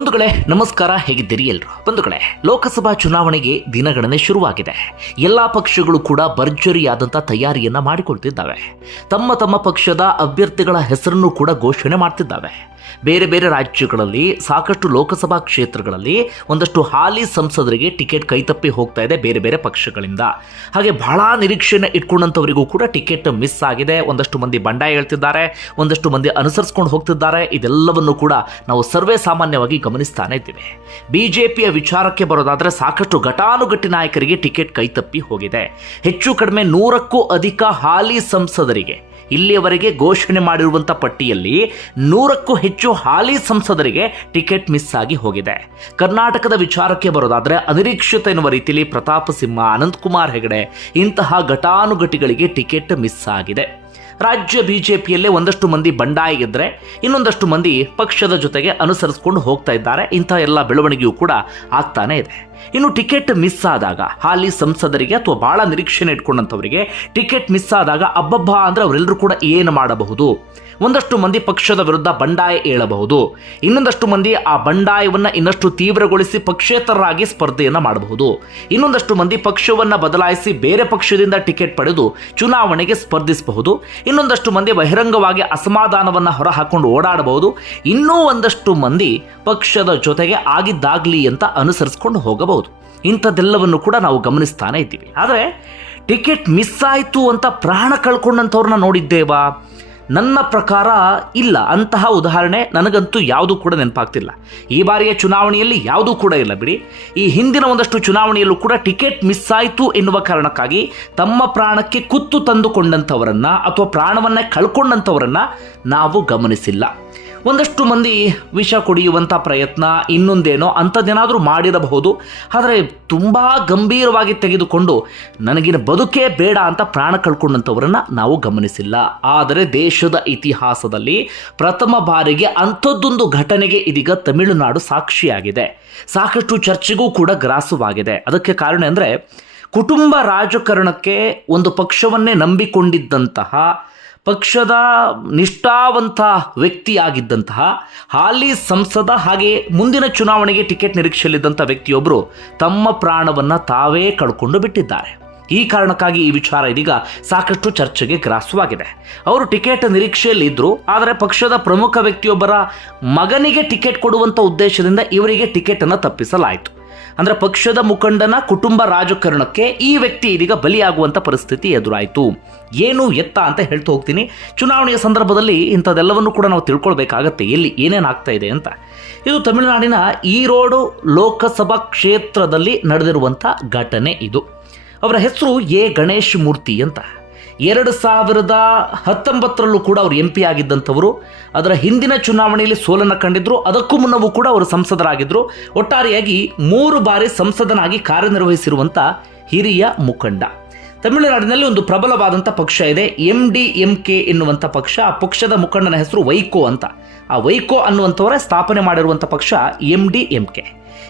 ಬಂಧುಗಳೇ, ನಮಸ್ಕಾರ, ಹೇಗಿದ್ದೀರಿ ಎಲ್ರು? ಬಂಧುಗಳೇ, ಲೋಕಸಭಾ ಚುನಾವಣೆಗೆ ದಿನಗಣನೆ ಶುರುವಾಗಿದೆ. ಎಲ್ಲಾ ಪಕ್ಷಗಳು ಕೂಡ ಭರ್ಜರಿಯಾದಂಥ ತಯಾರಿಯನ್ನ ಮಾಡಿಕೊಳ್ತಿದ್ದಾವೆ. ತಮ್ಮ ತಮ್ಮ ಪಕ್ಷದ ಅಭ್ಯರ್ಥಿಗಳ ಹೆಸರನ್ನು ಕೂಡ ಘೋಷಣೆ ಮಾಡ್ತಿದ್ದಾವೆ. ಬೇರೆ ಬೇರೆ ರಾಜ್ಯಗಳಲ್ಲಿ ಸಾಕಷ್ಟು ಲೋಕಸಭಾ ಕ್ಷೇತ್ರಗಳಲ್ಲಿ ಒಂದಷ್ಟು ಹಾಲಿ ಸಂಸದರಿಗೆ ಟಿಕೆಟ್ ಕೈತಪ್ಪಿ ಹೋಗ್ತಾ ಇದೆ ಬೇರೆ ಬೇರೆ ಪಕ್ಷಗಳಿಂದ. ಹಾಗೆ ಬಹಳ ನಿರೀಕ್ಷೆನ ಇಟ್ಕೊಂಡಂಥವರಿಗೂ ಕೂಡ ಟಿಕೆಟ್ ಮಿಸ್ ಆಗಿದೆ. ಒಂದಷ್ಟು ಮಂದಿ ಬಂಡಾಯ ಹೇಳ್ತಿದ್ದಾರೆ, ಒಂದಷ್ಟು ಮಂದಿ ಅನುಸರಿಸ್ಕೊಂಡು ಹೋಗ್ತಿದ್ದಾರೆ. ಇದೆಲ್ಲವನ್ನು ಕೂಡ ನಾವು ಸರ್ವೇ ಸಾಮಾನ್ಯವಾಗಿ ಗಮನಿಸ್ತಾನೆ ಇದ್ದೀವಿ. ಬಿಜೆಪಿಯ ವಿಚಾರಕ್ಕೆ ಬರೋದಾದರೆ ಸಾಕಷ್ಟು ಘಟಾನುಘಟಿ ನಾಯಕರಿಗೆ ಟಿಕೆಟ್ ಕೈತಪ್ಪಿ ಹೋಗಿದೆ. ಹೆಚ್ಚು ಕಡಿಮೆ ನೂರಕ್ಕೂ ಅಧಿಕ ಹಾಲಿ ಸಂಸದರಿಗೆ ಇಲ್ಲಿಯವರೆಗೆ ಘೋಷಣೆ ಮಾಡಿರುವಂಥ ಪಟ್ಟಿಯಲ್ಲಿ ನೂರಕ್ಕೂ ಹೆಚ್ಚು ಹಾಲಿ ಸಂಸದರಿಗೆ ಟಿಕೆಟ್ ಮಿಸ್ ಆಗಿ ಹೋಗಿದೆ. ಕರ್ನಾಟಕದ ವಿಚಾರಕ್ಕೆ ಬರೋದಾದ್ರೆ ಅನಿರೀಕ್ಷಿತ ಎನ್ನುವ ರೀತಿಯಲ್ಲಿ ಪ್ರತಾಪ್ ಸಿಂಹ ಅನಂತಕುಮಾರ್ ಹೆಗಡೆ ಇಂತಹ ಘಟಾನುಘಟಿಗಳಿಗೆ ಟಿಕೆಟ್ ಮಿಸ್ ಆಗಿದೆ. ರಾಜ್ಯ ಬಿಜೆಪಿಯಲ್ಲೇ ಒಂದಷ್ಟು ಮಂದಿ ಬಂಡಾಯ ಗೆದ್ರೆ ಇನ್ನೊಂದಷ್ಟು ಮಂದಿ ಪಕ್ಷದ ಜೊತೆಗೆ ಅನುಸರಿಸಿಕೊಂಡು ಹೋಗ್ತಾ ಇದ್ದಾರೆ. ಇಂಥ ಎಲ್ಲ ಬೆಳವಣಿಗೆಯೂ ಕೂಡ ಆಗ್ತಾನೆ ಇದೆ. ಇನ್ನು ಟಿಕೆಟ್ ಮಿಸ್ ಆದಾಗ ಹಾಲಿ ಸಂಸದರಿಗೆ ಅಥವಾ ಬಹಳ ನಿರೀಕ್ಷೆನೆ ಇಟ್ಕೊಂಡಂಥವರಿಗೆ ಟಿಕೆಟ್ ಮಿಸ್ ಆದಾಗ ಅಬ್ಬಬ್ಬ ಅಂದ್ರೆ ಅವರೆಲ್ಲರೂ ಕೂಡ ಏನು ಮಾಡಬಹುದು? ಒಂದಷ್ಟು ಮಂದಿ ಪಕ್ಷದ ವಿರುದ್ಧ ಬಂಡಾಯ ಏಳಬಹುದು. ಇನ್ನೊಂದಷ್ಟು ಮಂದಿ ಆ ಬಂಡಾಯವನ್ನ ಇನ್ನಷ್ಟು ತೀವ್ರಗೊಳಿಸಿ ಪಕ್ಷೇತರರಾಗಿ ಸ್ಪರ್ಧೆಯನ್ನ ಮಾಡಬಹುದು. ಇನ್ನೊಂದಷ್ಟು ಮಂದಿ ಪಕ್ಷವನ್ನ ಬದಲಾಯಿಸಿ ಬೇರೆ ಪಕ್ಷದಿಂದ ಟಿಕೆಟ್ ಪಡೆದು ಚುನಾವಣೆಗೆ ಸ್ಪರ್ಧಿಸಬಹುದು. ಇನ್ನೊಂದಷ್ಟು ಮಂದಿ ಬಹಿರಂಗವಾಗಿ ಅಸಮಾಧಾನವನ್ನ ಹೊರಹಾಕೊಂಡು ಓಡಾಡಬಹುದು. ಇನ್ನೂ ಒಂದಷ್ಟು ಮಂದಿ ಪಕ್ಷದ ಜೊತೆಗೆ ಆಗಿದ್ದಾಗಲಿ ಅಂತ ಅನುಸರಿಸಿಕೊಂಡು ಹೋಗಬಹುದು. ಇಂಥದ್ದೆಲ್ಲವನ್ನು ಕೂಡ ನಾವು ಗಮನಿಸ್ತಾನೆ ಇದ್ದೀವಿ. ಆದರೆ, ಟಿಕೆಟ್ ಮಿಸ್ ಆಯಿತು ಅಂತ ಪ್ರಾಣ ಕಳ್ಕೊಂಡಂಥವ್ರನ್ನ ನೋಡಿದ್ದೇವಾ? ನನ್ನ ಪ್ರಕಾರ ಇಲ್ಲ. ಅಂತಹ ಉದಾಹರಣೆ ನನಗಂತೂ ಯಾವುದೂ ಕೂಡ ನೆನಪಾಗ್ತಿಲ್ಲ. ಈ ಬಾರಿಯ ಚುನಾವಣೆಯಲ್ಲಿ ಯಾವುದೂ ಕೂಡ ಇಲ್ಲ ಬಿಡಿ. ಈ ಹಿಂದಿನ ಒಂದಷ್ಟು ಚುನಾವಣೆಯಲ್ಲೂ ಕೂಡ ಟಿಕೆಟ್ ಮಿಸ್ ಆಯಿತು ಎನ್ನುವ ಕಾರಣಕ್ಕಾಗಿ ತಮ್ಮ ಪ್ರಾಣಕ್ಕೆ ಕುತ್ತು ತಂದುಕೊಂಡಂಥವರನ್ನು ಅಥವಾ ಪ್ರಾಣವನ್ನ ಕಳ್ಕೊಂಡಂಥವರನ್ನು ನಾವು ಗಮನಿಸಿಲ್ಲ. ಒಂದಷ್ಟು ಮಂದಿ ವಿಷ ಕುಡಿಯುವಂಥ ಪ್ರಯತ್ನ ಇನ್ನೊಂದೇನೋ ಅಂಥದ್ದೇನಾದರೂ ಮಾಡಿರಬಹುದು. ಆದರೆ ತುಂಬ ಗಂಭೀರವಾಗಿ ತೆಗೆದುಕೊಂಡು ನನಗಿನ ಬದುಕೇ ಬೇಡ ಅಂತ ಪ್ರಾಣ ಕಳ್ಕೊಂಡಂಥವರನ್ನು ನಾವು ಗಮನಿಸಿಲ್ಲ. ಆದರೆ ದೇಶದ ಇತಿಹಾಸದಲ್ಲಿ ಪ್ರಥಮ ಬಾರಿಗೆ ಅಂಥದ್ದೊಂದು ಘಟನೆಗೆ ಇದೀಗ ತಮಿಳುನಾಡು ಸಾಕ್ಷಿಯಾಗಿದೆ. ಸಾಕಷ್ಟು ಚರ್ಚೆಗೂ ಕೂಡ ಗ್ರಾಸವಾಗಿದೆ. ಅದಕ್ಕೆ ಕಾರಣ ಅಂದರೆ ಕುಟುಂಬ ರಾಜಕಾರಣಕ್ಕೆ ಒಂದು ಪಕ್ಷವನ್ನೇ ನಂಬಿಕೊಂಡಿದ್ದಂತಹ ಪಕ್ಷದ ನಿಷ್ಠಾವಂತ ವ್ಯಕ್ತಿಯಾಗಿದ್ದಂತಹ ಹಾಲಿ ಸಂಸದ ಹಾಗೆ ಮುಂದಿನ ಚುನಾವಣೆಗೆ ಟಿಕೆಟ್ ನಿರೀಕ್ಷೆಯಲ್ಲಿದ್ದಂಥ ವ್ಯಕ್ತಿಯೊಬ್ಬರು ತಮ್ಮ ಪ್ರಾಣವನ್ನು ತಾವೇ ಕಳ್ಕೊಂಡು ಬಿಟ್ಟಿದ್ದಾರೆ. ಈ ಕಾರಣಕ್ಕಾಗಿ ಈ ವಿಚಾರ ಇದೀಗ ಸಾಕಷ್ಟು ಚರ್ಚೆಗೆ ಗ್ರಾಸವಾಗಿದೆ. ಅವರು ಟಿಕೆಟ್ ನಿರೀಕ್ಷೆಯಲ್ಲಿದ್ದರು ಆದರೆ ಪಕ್ಷದ ಪ್ರಮುಖ ವ್ಯಕ್ತಿಯೊಬ್ಬರ ಮಗನಿಗೆ ಟಿಕೆಟ್ ಕೊಡುವಂಥ ಉದ್ದೇಶದಿಂದ ಇವರಿಗೆ ಟಿಕೆಟನ್ನು ತಪ್ಪಿಸಲಾಯಿತು. ಅಂದ್ರೆ ಪಕ್ಷದ ಮುಖಂಡನ ಕುಟುಂಬ ರಾಜಕಾರಣಕ್ಕೆ ಈ ವ್ಯಕ್ತಿ ಇದೀಗ ಬಲಿಯಾಗುವಂಥ ಪರಿಸ್ಥಿತಿ ಎದುರಾಯಿತು. ಏನು ಎತ್ತ ಅಂತ ಹೇಳ್ತಾ ಹೋಗ್ತೀನಿ. ಚುನಾವಣೆಯ ಸಂದರ್ಭದಲ್ಲಿ ಇಂಥದ್ದೆಲ್ಲವನ್ನು ಕೂಡ ನಾವು ತಿಳ್ಕೊಳ್ಬೇಕಾಗತ್ತೆ. ಎಲ್ಲಿ ಏನೇನು ಆಗ್ತಾ ಇದೆ ಅಂತ. ಇದು ತಮಿಳುನಾಡಿನ ಈರೋಡು ಲೋಕಸಭಾ ಕ್ಷೇತ್ರದಲ್ಲಿ ನಡೆದಿರುವಂಥ ಘಟನೆ ಇದು. ಅವರ ಹೆಸರು ಎ. ಗಣೇಶ್ ಮೂರ್ತಿ ಅಂತ. ಎರಡು ಸಾವಿರದ ಹತ್ತೊಂಬತ್ತರಲ್ಲೂ ಕೂಡ ಅವರು ಎಂ ಪಿ ಆಗಿದ್ದಂಥವರು. ಅದರ ಹಿಂದಿನ ಚುನಾವಣೆಯಲ್ಲಿ ಸೋಲನ್ನು ಕಂಡಿದ್ರು. ಅದಕ್ಕೂ ಮುನ್ನವೂ ಕೂಡ ಅವರು ಸಂಸದರಾಗಿದ್ದರು ಒಟ್ಟಾರೆಯಾಗಿ ಮೂರು ಬಾರಿ ಸಂಸದನಾಗಿ ಕಾರ್ಯನಿರ್ವಹಿಸಿರುವಂಥ ಹಿರಿಯ ಮುಖಂಡ. ತಮಿಳುನಾಡಿನಲ್ಲಿ ಒಂದು ಪ್ರಬಲವಾದಂಥ ಪಕ್ಷ ಇದೆ ಎಂ ಡಿ ಎಂ ಕೆ ಎನ್ನುವಂಥ ಪಕ್ಷ. ಆ ಪಕ್ಷದ ಮುಖಂಡನ ಹೆಸರು ವೈಕೋ ಅಂತ. ಆ ವೈಕೋ ಅನ್ನುವಂಥವರೇ ಸ್ಥಾಪನೆ ಮಾಡಿರುವಂಥ ಪಕ್ಷ ಎಂ ಡಿ ಎಂ ಕೆ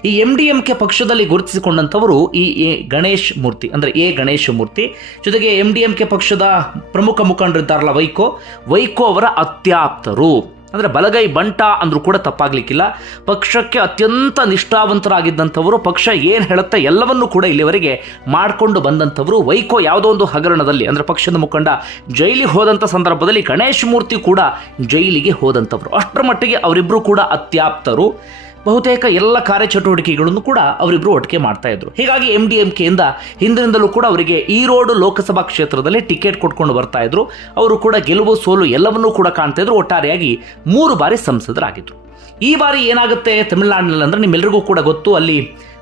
ಈ ಎಂ ಡಿ ಎಂ ಕೆ ಪಕ್ಷದಲ್ಲಿ ಗುರುತಿಸಿಕೊಂಡಂಥವರು ಈ ಎ ಗಣೇಶ್ ಮೂರ್ತಿ, ಅಂದರೆ ಎ ಗಣೇಶ್ ಮೂರ್ತಿ. ಜೊತೆಗೆ ಎಂ ಡಿ ಎಂ ಕೆ ಪಕ್ಷದ ಪ್ರಮುಖ ಮುಖಂಡರಿದ್ದಾರಲ್ಲ ವೈಕೋ. ವೈಕೋ ಅವರ ಅತ್ಯಾಪ್ತರು. ಅಂದರೆ ಬಲಗೈ ಬಂಟ ಅಂದರೂ ಕೂಡ ತಪ್ಪಾಗ್ಲಿಕ್ಕಿಲ್ಲ. ಪಕ್ಷಕ್ಕೆ ಅತ್ಯಂತ ನಿಷ್ಠಾವಂತರಾಗಿದ್ದಂಥವರು, ಪಕ್ಷ ಏನು ಹೇಳುತ್ತೆ ಎಲ್ಲವನ್ನೂ ಕೂಡ ಇಲ್ಲಿವರೆಗೆ ಮಾಡಿಕೊಂಡು ಬಂದಂಥವರು ವೈಕೋ ಯಾವುದೋ ಒಂದು ಹಗರಣದಲ್ಲಿ, ಅಂದರೆ ಪಕ್ಷದ ಮುಖಂಡ ಜೈಲಿಗೆ ಹೋದಂಥ ಸಂದರ್ಭದಲ್ಲಿ ಗಣೇಶ್ ಮೂರ್ತಿ ಕೂಡ ಜೈಲಿಗೆ ಹೋದಂಥವರು. ಅಷ್ಟರ ಮಟ್ಟಿಗೆ ಅವರಿಬ್ಬರು ಕೂಡ ಅತ್ಯಾಪ್ತರು. ಬಹುತೇಕ ಎಲ್ಲ ಕಾರ್ಯಚಟುವಟಿಕೆಗಳನ್ನು ಕೂಡ ಅವರಿಬ್ಬರು ಒಟ್ಟಿಗೆ ಮಾಡ್ತಾ ಇದ್ರು. ಹೀಗಾಗಿ ಎಂ ಡಿ ಎಂ ಕೆಯಿಂದ ಹಿಂದಿನಿಂದಲೂ ಕೂಡ ಅವರಿಗೆ ಈರೋಡು ಲೋಕಸಭಾ ಕ್ಷೇತ್ರದಲ್ಲಿ ಟಿಕೆಟ್ ಕೊಟ್ಕೊಂಡು ಬರ್ತಾ ಇದ್ರು. ಅವರು ಕೂಡ ಗೆಲುವು ಸೋಲು ಎಲ್ಲವನ್ನೂ ಕೂಡ ಕಾಣ್ತಾ ಇದ್ರು. ಒಟ್ಟಾರೆಯಾಗಿ ಮೂರು ಬಾರಿ ಸಂಸದರಾಗಿದ್ರು. ಈ ಬಾರಿ ಏನಾಗುತ್ತೆ ತಮಿಳುನಾಡಿನಲ್ಲಿ ಅಂದ್ರೆ ನಿಮ್ಮೆಲ್ಲರಿಗೂ ಕೂಡ ಗೊತ್ತು. ಅಲ್ಲಿ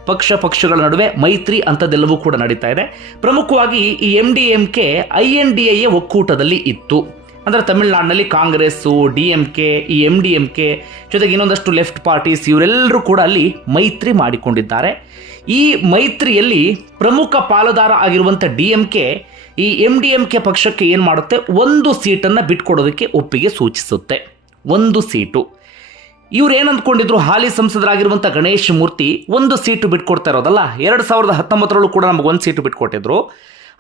ಪಕ್ಷ ಪಕ್ಷಗಳ ನಡುವೆ ಮೈತ್ರಿ ಅಂಥದ್ದೆಲ್ಲವೂ ಕೂಡ ನಡೀತಾ ಇದೆ. ಪ್ರಮುಖವಾಗಿ ಈ M D M K I N D A ಒಕ್ಕೂಟದಲ್ಲಿ ಇತ್ತು. ಅಂದರೆ ತಮಿಳುನಾಡಿನಲ್ಲಿ ಕಾಂಗ್ರೆಸ್ಸು, ಡಿ ಎಂ ಕೆ, ಈ ಎಂ ಡಿ ಎಂ ಕೆ ಜೊತೆಗೆ ಇನ್ನೊಂದಷ್ಟು ಲೆಫ್ಟ್ ಪಾರ್ಟೀಸ್ ಇವರೆಲ್ಲರೂ ಕೂಡ ಅಲ್ಲಿ ಮೈತ್ರಿ ಮಾಡಿಕೊಂಡಿದ್ದಾರೆ. ಈ ಮೈತ್ರಿಯಲ್ಲಿ ಪ್ರಮುಖ ಪಾಲುದಾರ ಆಗಿರುವಂಥ ಡಿ ಎಂ ಕೆ ಈ ಎಂ ಡಿ ಎಂ ಕೆ ಪಕ್ಷಕ್ಕೆ ಏನು ಮಾಡುತ್ತೆ? ಒಂದು ಸೀಟನ್ನು ಬಿಟ್ಕೊಡೋದಕ್ಕೆ ಒಪ್ಪಿಗೆ ಸೂಚಿಸುತ್ತೆ. ಒಂದು ಸೀಟು. ಇವ್ರು ಏನು ಅಂದ್ಕೊಂಡಿದ್ರು? ಹಾಲಿ ಸಂಸದರಾಗಿರುವಂಥ ಗಣೇಶ್ ಮೂರ್ತಿ ಒಂದು ಸೀಟು ಬಿಟ್ಕೊಡ್ತಾ ಇರೋದಲ್ಲ, ಎರಡು ಸಾವಿರದ ಹತ್ತೊಂಬತ್ತರಲ್ಲೂ ಕೂಡ ನಮಗೆ ಒಂದು ಸೀಟು ಬಿಟ್ಕೊಟ್ಟಿದ್ರು.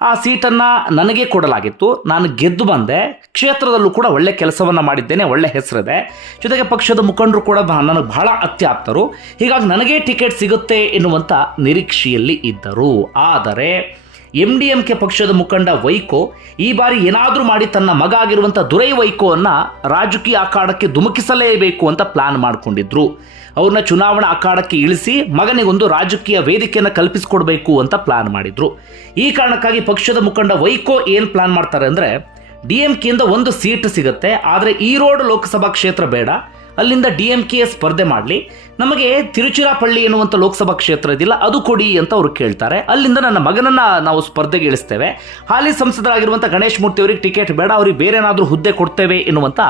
ಆ ಸೀಟನ್ನು ನನಗೆ ಕೊಡಲಾಗಿತ್ತು. ನಾನು ಗೆದ್ದು ಬಂದೆ. ಕ್ಷೇತ್ರದಲ್ಲೂ ಕೂಡ ಒಳ್ಳೆ ಕೆಲಸವನ್ನು ಮಾಡಿದ್ದೇನೆ, ಒಳ್ಳೆ ಹೆಸರಿದೆ. ಜೊತೆಗೆ ಪಕ್ಷದ ಮುಖಂಡರು ಕೂಡ ನನಗೆ ಬಹಳ ಅತ್ಯಾಪ್ತರು. ಹೀಗಾಗಿ ನನಗೆ ಟಿಕೆಟ್ ಸಿಗುತ್ತೆ ಎನ್ನುವಂಥ ನಿರೀಕ್ಷೆಯಲ್ಲಿ ಇದ್ದರು. ಆದರೆ ಎಂ ಡಿ ಎಂ ಕೆ ಪಕ್ಷದ ಮುಖಂಡ ವೈಕೋ ಈ ಬಾರಿ ಏನಾದರೂ ಮಾಡಿ ತನ್ನ ಮಗ ಆಗಿರುವಂಥ ದುರೈ ವೈಕೋವನ್ನು ರಾಜಕೀಯ ಅಖಾಡಕ್ಕೆ ಧುಮುಕಿಸಲೇಬೇಕು ಅಂತ ಪ್ಲಾನ್ ಮಾಡಿಕೊಂಡಿದ್ರು. ಅವ್ರನ್ನ ಚುನಾವಣಾ ಅಖಾಡಕ್ಕೆ ಇಳಿಸಿ ಮಗನಿಗೊಂದು ರಾಜಕೀಯ ವೇದಿಕೆಯನ್ನು ಕಲ್ಪಿಸಿಕೊಡ್ಬೇಕು ಅಂತ ಪ್ಲಾನ್ ಮಾಡಿದ್ರು. ಈ ಕಾರಣಕ್ಕಾಗಿ ಪಕ್ಷದ ಮುಖಂಡ ವೈಕೋ ಏನು ಪ್ಲಾನ್ ಮಾಡ್ತಾರೆ ಅಂದರೆ ಡಿ ಎಂ ಕೆಯಿಂದ ಒಂದು ಸೀಟ್ ಸಿಗುತ್ತೆ, ಆದರೆ ಈರೋಡ್ ಲೋಕಸಭಾ ಕ್ಷೇತ್ರ ಬೇಡ. ಅಲ್ಲಿಂದ ಡಿ ಎಂ ಕೆ ಸ್ಪರ್ಧೆ ಮಾಡಲಿ. ನಮಗೆ ತಿರುಚಿರಾಪಳ್ಳಿ ಎನ್ನುವಂಥ ಲೋಕಸಭಾ ಕ್ಷೇತ್ರ ಇದಿಲ್ಲ ಅದು ಕೊಡಿ ಅಂತ ಅವರು ಕೇಳ್ತಾರೆ. ಅಲ್ಲಿಂದ ನನ್ನ ಮಗನನ್ನ ನಾವು ಸ್ಪರ್ಧೆಗೆ ಇಳಿಸ್ತೇವೆ. ಹಾಲಿ ಸಂಸದರಾಗಿರುವಂಥ ಗಣೇಶ್ ಮೂರ್ತಿ ಅವರಿಗೆ ಟಿಕೆಟ್ ಬೇಡ, ಅವ್ರಿಗೆ ಬೇರೆ ಏನಾದರೂ ಹುದ್ದೆ ಕೊಡ್ತೇವೆ ಎನ್ನುವಂಥ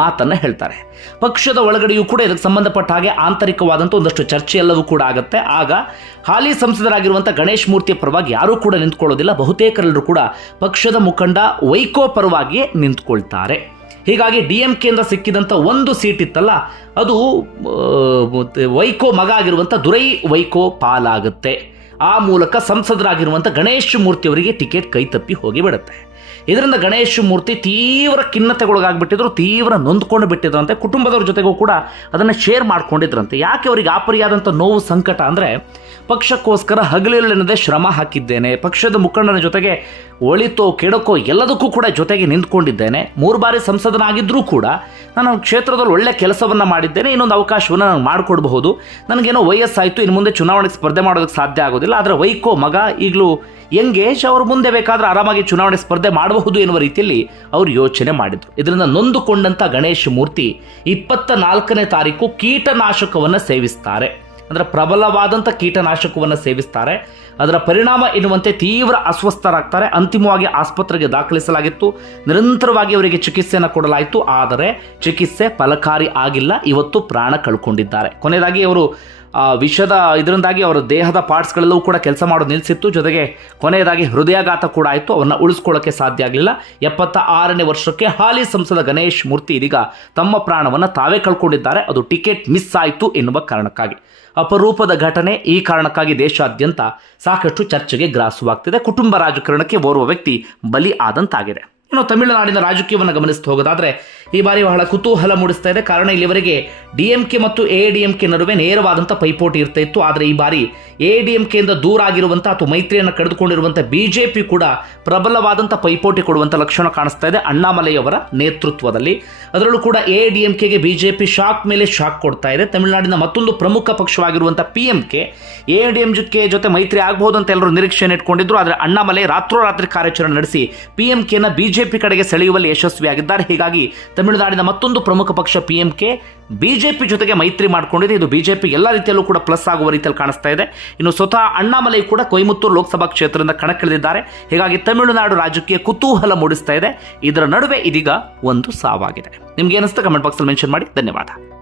ಮಾತನ್ನ ಹೇಳ್ತಾರೆ. ಪಕ್ಷದ ಒಳಗಡೆಯೂ ಕೂಡ ಇದಕ್ಕೆ ಸಂಬಂಧಪಟ್ಟ ಹಾಗೆ ಆಂತರಿಕವಾದಂಥ ಒಂದಷ್ಟು ಚರ್ಚೆ ಎಲ್ಲವೂ ಕೂಡ ಆಗುತ್ತೆ. ಆಗ ಹಾಲಿ ಸಂಸದರಾಗಿರುವಂಥ ಗಣೇಶ್ ಮೂರ್ತಿಯ ಪರವಾಗಿ ಯಾರೂ ಕೂಡ ನಿಂತ್ಕೊಳ್ಳೋದಿಲ್ಲ. ಬಹುತೇಕರೆಲ್ಲರೂ ಕೂಡ ಪಕ್ಷದ ಮುಖಂಡ ವೈಕೋ ಪರವಾಗಿಯೇ ನಿಂತ್ಕೊಳ್ತಾರೆ. ಹೀಗಾಗಿ ಡಿ ಎಂ ಕೆಯಿಂದ ಸಿಕ್ಕಿದಂಥ ಒಂದು ಸೀಟ್ ಇತ್ತಲ್ಲ, ಅದು ವೈಕೋ ಮಗ ಆಗಿರುವಂಥ ದುರೈ ವೈಕೋ ಪಾಲಾಗುತ್ತೆ. ಆ ಮೂಲಕ ಸಂಸದರಾಗಿರುವಂಥ ಗಣೇಶ್ ಮೂರ್ತಿ ಅವರಿಗೆ ಟಿಕೆಟ್ ಕೈ ತಪ್ಪಿ ಹೋಗಿ ಬಿಡುತ್ತೆ ಇದರಿಂದ ಗಣೇಶ ಮೂರ್ತಿ ತೀವ್ರ ಖಿನ್ನತೆಗೊಳಗಾಗ್ಬಿಟ್ಟಿದ್ರು, ತೀವ್ರ ನೊಂದ್ಕೊಂಡು ಬಿಟ್ಟಿದ್ರಂತೆ. ಕುಟುಂಬದವ್ರ ಜೊತೆಗೂ ಕೂಡ ಅದನ್ನು ಶೇರ್ ಮಾಡ್ಕೊಂಡಿದ್ರಂತೆ. ಯಾಕೆ ಅವರಿಗೆ ಆಪರಿಯಾದಂಥ ನೋವು, ಸಂಕಟ ಅಂದರೆ, ಪಕ್ಷಕ್ಕೋಸ್ಕರ ಹಗಲಿಲ್ಲದೆ ಶ್ರಮ ಹಾಕಿದ್ದೇನೆ. ಪಕ್ಷದ ಮುಖಂಡನ ಜೊತೆಗೆ ಒಳಿತೋ, ಕೆಡಕೋ ಎಲ್ಲದಕ್ಕೂ ಕೂಡ ಜೊತೆಗೆ ನಿಂತ್ಕೊಂಡಿದ್ದೇನೆ. ಮೂರು ಬಾರಿ ಸಂಸದನಾಗಿದ್ದರೂ ಕೂಡ ನಾನು ಕ್ಷೇತ್ರದಲ್ಲಿ ಒಳ್ಳೆ ಕೆಲಸವನ್ನು ಮಾಡಿದ್ದೇನೆ. ಇನ್ನೊಂದು ಅವಕಾಶವನ್ನು ನಾನು ಮಾಡಿಕೊಡ್ಬಹುದು. ನನಗೇನೋ ವಯಸ್ಸಾಯಿತು, ಇನ್ನು ಮುಂದೆ ಚುನಾವಣೆಗೆ ಸ್ಪರ್ಧೆ ಮಾಡೋದಕ್ಕೆ ಸಾಧ್ಯ ಆಗೋದಿಲ್ಲ. ಆದರೆ ವೈಕೋ ಮಗ, ಈಗಲೂ ಯಂಗೇಶ್ ಅವರು ಮುಂದೆ ಬೇಕಾದ್ರೆ ಆರಾಮಾಗಿ ಚುನಾವಣೆ ಸ್ಪರ್ಧೆ ಮಾಡಬಹುದು ಎನ್ನುವ ರೀತಿಯಲ್ಲಿ ಅವರು ಯೋಚನೆ ಮಾಡಿದರು. ಇದರಿಂದ ನೊಂದುಕೊಂಡಂಥ ಗಣೇಶ್ ಮೂರ್ತಿ ಇಪ್ಪತ್ತ ನಾಲ್ಕನೇ ತಾರೀಕು ಕೀಟನಾಶಕವನ್ನು ಸೇವಿಸ್ತಾರೆ. ಅಂದರೆ ಪ್ರಬಲವಾದಂಥ ಕೀಟನಾಶಕವನ್ನು ಸೇವಿಸ್ತಾರೆ. ಅದರ ಪರಿಣಾಮ ಎನ್ನುವಂತೆ ತೀವ್ರ ಅಸ್ವಸ್ಥರಾಗ್ತಾರೆ. ಅಂತಿಮವಾಗಿ ಆಸ್ಪತ್ರೆಗೆ ದಾಖಲಿಸಲಾಗಿತ್ತು. ನಿರಂತರವಾಗಿ ಅವರಿಗೆ ಚಿಕಿತ್ಸೆಯನ್ನು ಕೊಡಲಾಯಿತು. ಆದರೆ ಚಿಕಿತ್ಸೆ ಫಲಕಾರಿ ಆಗಿಲ್ಲ. ಇವತ್ತು ಪ್ರಾಣ ಕಳ್ಕೊಂಡಿದ್ದಾರೆ. ಕೊನೆಯದಾಗಿ ಅವರು ವಿಷದ ಇದರಿಂದಾಗಿ ಅವರ ದೇಹದ ಪಾರ್ಟ್ಸ್ಗಳೆಲ್ಲವೂ ಕೂಡ ಕೆಲಸ ಮಾಡೋದು ನಿಲ್ಲಿಸಿತ್ತು ಜೊತೆಗೆ ಕೊನೆಯದಾಗಿ ಹೃದಯಾಘಾತ ಕೂಡ ಆಯಿತು. ಅವನ್ನ ಉಳಿಸ್ಕೊಳ್ಳೋಕ್ಕೆ ಸಾಧ್ಯ ಆಗಲಿಲ್ಲ. ಎಪ್ಪತ್ತ ಆರನೇ ವರ್ಷಕ್ಕೆ ಹಾಲಿ ಸಂಸದ ಗಣೇಶ್ ಮೂರ್ತಿ ಇದೀಗ ತಮ್ಮ ಪ್ರಾಣವನ್ನು ತಾವೇ ಕಳ್ಕೊಂಡಿದ್ದಾರೆ. ಅದು ಟಿಕೆಟ್ ಮಿಸ್ ಆಯಿತು ಎನ್ನುವ ಕಾರಣಕ್ಕಾಗಿ. ಅಪರೂಪದ ಘಟನೆ ಈ ಕಾರಣಕ್ಕಾಗಿ ದೇಶಾದ್ಯಂತ ಸಾಕಷ್ಟು ಚರ್ಚೆಗೆ ಗ್ರಾಸವಾಗ್ತಿದೆ. ಕುಟುಂಬ ರಾಜಕಾರಣಕ್ಕೆ ಓರ್ವ ವ್ಯಕ್ತಿ ಬಲಿ ಆದಂತಾಗಿದೆ. ಇನ್ನು ತಮಿಳುನಾಡಿನ ರಾಜಕೀಯವನ್ನು ಗಮನಿಸ್ತಾ ಹೋಗೋದಾದ್ರೆ, ಈ ಬಾರಿ ಬಹಳ ಕುತೂಹಲ ಮೂಡಿಸ್ತಾ ಇದೆ. ಕಾರಣ ಇಲ್ಲಿವರೆಗೆ ಡಿಎಂಕೆ ಮತ್ತು ಎ ಡಿ ಎಂ ಕೆ ನಡುವೆ ನೇರವಾದಂಥ ಪೈಪೋಟಿ ಇರ್ತಾ ಇತ್ತು. ಆದರೆ ಈ ಬಾರಿ ಎ ಡಿ ಎಂ ಕೆಯಿಂದ ದೂರ ಆಗಿರುವಂಥ ಅಥವಾ ಮೈತ್ರಿಯನ್ನು ಕಳೆದುಕೊಂಡಿರುವಂಥ ಬಿಜೆಪಿ ಕೂಡ ಪ್ರಬಲವಾದಂಥ ಪೈಪೋಟಿ ಕೊಡುವಂಥ ಲಕ್ಷಣ ಕಾಣಿಸ್ತಾ ಇದೆ ಅಣ್ಣಾಮಲೈಯವರ ನೇತೃತ್ವದಲ್ಲಿ. ಅದರಲ್ಲೂ ಕೂಡ ಎ ಡಿ ಎಂ ಕೆಗೆ ಬಿಜೆಪಿ ಶಾಕ್ ಮೇಲೆ ಶಾಕ್ ಕೊಡ್ತಾ ಇದೆ. ತಮಿಳುನಾಡಿನ ಮತ್ತೊಂದು ಪ್ರಮುಖ ಪಕ್ಷವಾಗಿರುವಂಥ P M K, A D M K ಜೊತೆ ಮೈತ್ರಿ ಆಗಬಹುದು ಅಂತ ಎಲ್ಲರೂ ನಿರೀಕ್ಷೆಯನ್ನು ಇಟ್ಕೊಂಡಿದ್ರು. ಆದರೆ ಅಣ್ಣಾಮಲೈ ರಾತ್ರೋರಾತ್ರಿ ಕಾರ್ಯಾಚರಣೆ ನಡೆಸಿ ಪಿ ಬಿಜೆಪಿ ಕಡೆಗೆ ಸೆಳೆಯುವಲ್ಲಿ ಯಶಸ್ವಿಯಾಗಿದ್ದಾರೆ. ಹೀಗಾಗಿ ತಮಿಳುನಾಡಿನ ಮತ್ತೊಂದು ಪ್ರಮುಖ ಪಕ್ಷ ಪಿ ಎಂ ಕೆ ಬಿಜೆಪಿ ಜೊತೆಗೆ ಮೈತ್ರಿ ಮಾಡಿಕೊಂಡಿದೆ. ಇದು ಬಿಜೆಪಿ ಎಲ್ಲ ರೀತಿಯಲ್ಲೂ ಕೂಡ ಪ್ಲಸ್ ಆಗುವ ರೀತಿಯಲ್ಲಿ ಕಾಣಿಸ್ತಾ ಇದೆ. ಇನ್ನು ಸ್ವತಃ ಅಣ್ಣಾಮಲೈ ಕೂಡ ಕೊಯಮತ್ತೂರು ಲೋಕಸಭಾ ಕ್ಷೇತ್ರದಿಂದ ಕಣಕ್ಕಿಳಿದಿದ್ದಾರೆ. ಹೀಗಾಗಿ ತಮಿಳುನಾಡು ರಾಜಕೀಯ ಕುತೂಹಲ ಮೂಡಿಸ್ತಾ ಇದೆ. ಇದರ ನಡುವೆ ಇದೀಗ ಒಂದು ಸಾವಾಗಿದೆ. ನಿಮ್ಗೆ ಏನಿಸ್ತಾ ಕಮೆಂಟ್ ಬಾಕ್ಸಲ್ಲಿ ಮೆನ್ಷನ್ ಮಾಡಿ. ಧನ್ಯವಾದ.